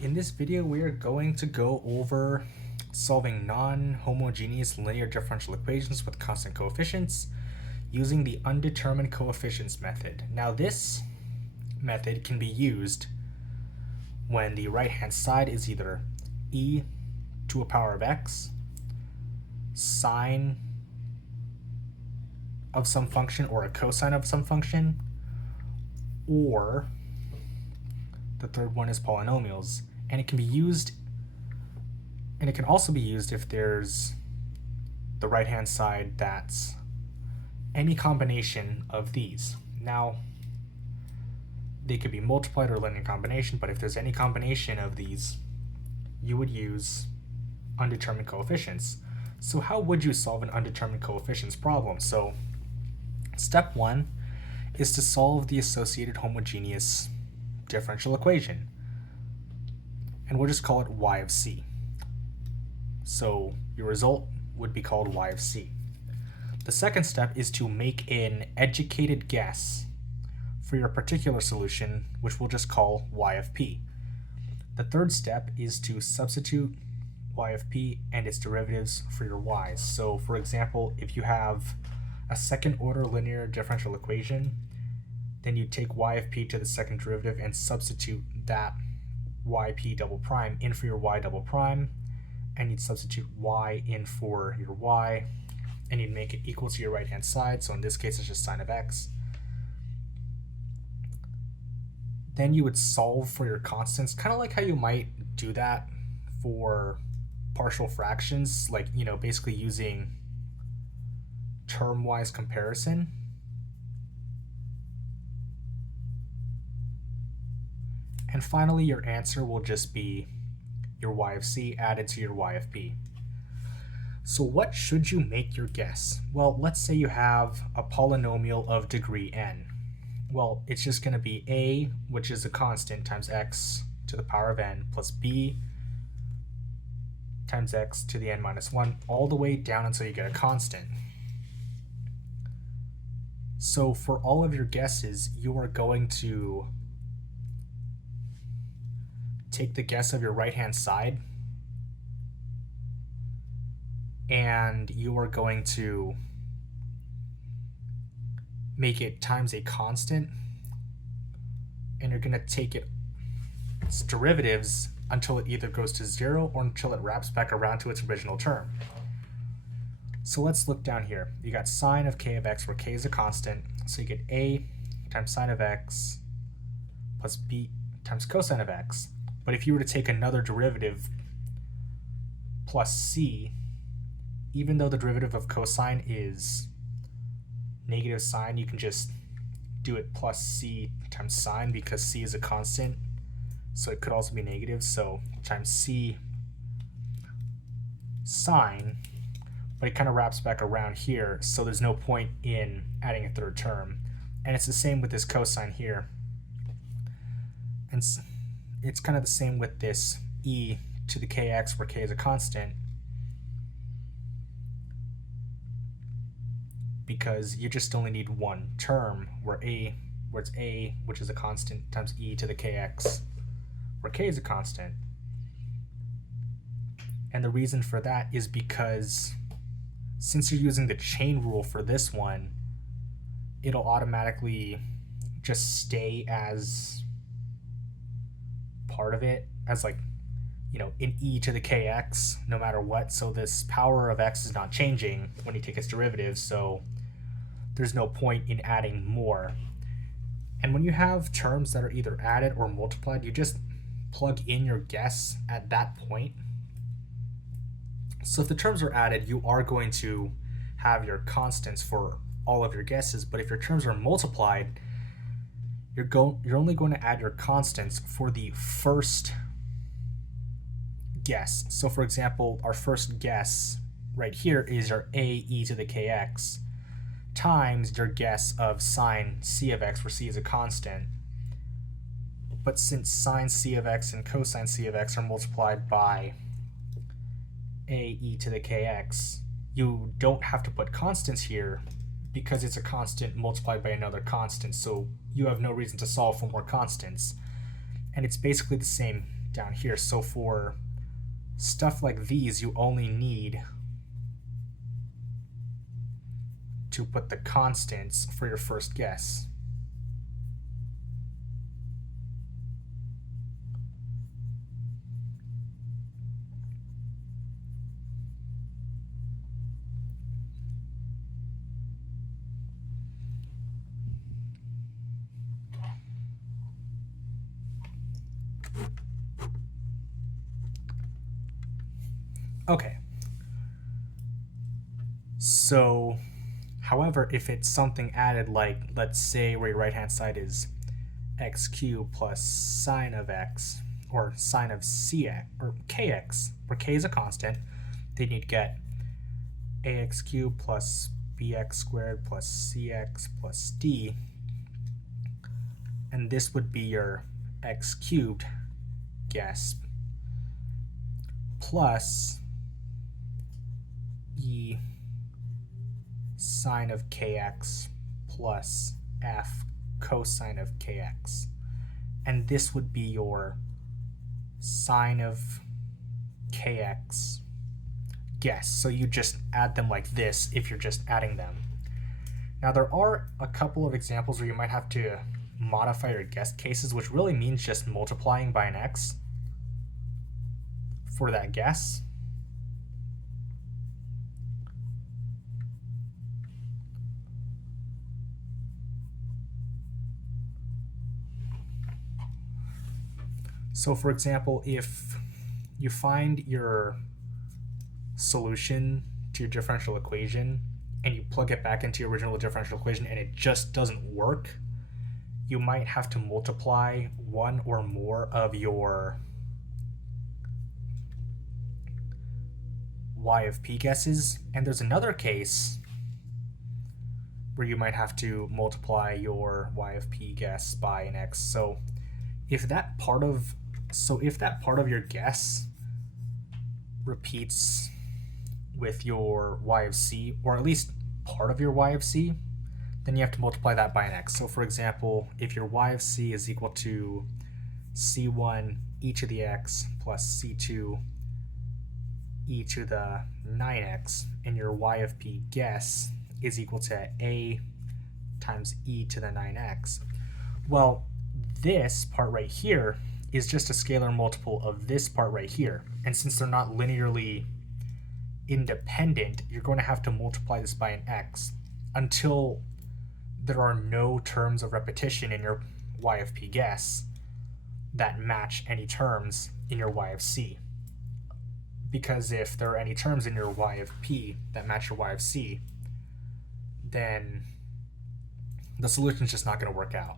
In this video, we are going to go over solving non-homogeneous linear differential equations with constant coefficients using the undetermined coefficients method. Now, this method can be used when the right-hand side is either e to a power of x, sine of some function, or a cosine of some function, or the third one is polynomials. And it can be used, and it can also be used if there's the right-hand side that's any combination of these. Now, they could be multiplied or linear combination, but if there's any combination of these, you would use undetermined coefficients. So how would you solve an undetermined coefficients problem? So step one is to solve the associated homogeneous differential equation, and we'll just call it y of c. So your result would be called y of c. The second step is to make an educated guess for your particular solution, which we'll just call y of p. The third step is to substitute y of p and its derivatives for your y's. So for example, if you have a second order linear differential equation, then you take y of p to the second derivative and substitute that yp double prime in for your y double prime, and you'd substitute y in for your y, and you'd make it equal to your right hand side. So in this case, it's just sine of x. Then you would solve for your constants, kind of like how you might do that for partial fractions, like, basically using term-wise comparison. And finally, your answer will just be your y of c added to your y of p. So what should you make your guess? Well, let's say you have a polynomial of degree n. Well, it's just going to be a, which is a constant, times x to the power of n, plus b times x to the n minus 1, all the way down until you get a constant. So for all of your guesses, you are going to take the guess of your right-hand side, and you are going to make it times a constant, and you're going to take its derivatives until it either goes to 0 or until it wraps back around to its original term. So let's look down here. You got sine of k of x, where k is a constant, so you get a times sine of x plus b times cosine of x. But if you were to take another derivative plus c, even though the derivative of cosine is negative sine, you can just do it plus c times sine, because c is a constant, so it could also be negative. So times c sine, but it kind of wraps back around here, so there's no point in adding a third term. And it's the same with this cosine here. And it's kind of the same with this e to the kx, where k is a constant, because you just only need one term, where it's a, which is a constant, times e to the kx, where k is a constant. And the reason for that is because since you're using the chain rule for this one, it'll automatically just stay as part of it, as like, in e to the kx no matter what. So this power of x is not changing when you take its derivative, so there's no point in adding more. And when you have terms that are either added or multiplied, you just plug in your guess at that point. So if the terms are added, you are going to have your constants for all of your guesses, but if your terms are multiplied, you're only going to add your constants for the first guess. So for example, our first guess right here is your a e to the kx times your guess of sine c of x, where c is a constant. But since sine c of x and cosine c of x are multiplied by a e to the kx, you don't have to put constants here because it's a constant multiplied by another constant, so you have no reason to solve for more constants. And it's basically the same down here. So for stuff like these, you only need to put the constants for your first guess. Okay. So, however, if it's something added like, let's say where your right-hand side is x cubed plus sine of x, or sine of cx, or kx, where k is a constant, then you'd get ax cubed plus bx squared plus cx plus d, and this would be your x cubed guess plus e sine of kx plus f cosine of kx, and this would be your sine of kx guess. So you just add them like this if you're just adding them. Now there are a couple of examples where you might have to modify your guess cases, which really means just multiplying by an x for that guess. So for example, if you find your solution to your differential equation and you plug it back into your original differential equation and it just doesn't work, you might have to multiply one or more of your y of p guesses. And there's another case where you might have to multiply your y of p guess by an x. So if that part of your guess repeats with your y of c, or at least part of your y of c, then you have to multiply that by an x. So for example, if your y of c is equal to c1 e to the x plus c2 e to the 9x, and your y of p guess is equal to a times e to the 9x, well, this part right here is just a scalar multiple of this part right here. And since they're not linearly independent, you're going to have to multiply this by an x until there are no terms of repetition in your y of p guess that match any terms in your y of c. Because if there are any terms in your y of p that match your y of c, then the solution is just not going to work out.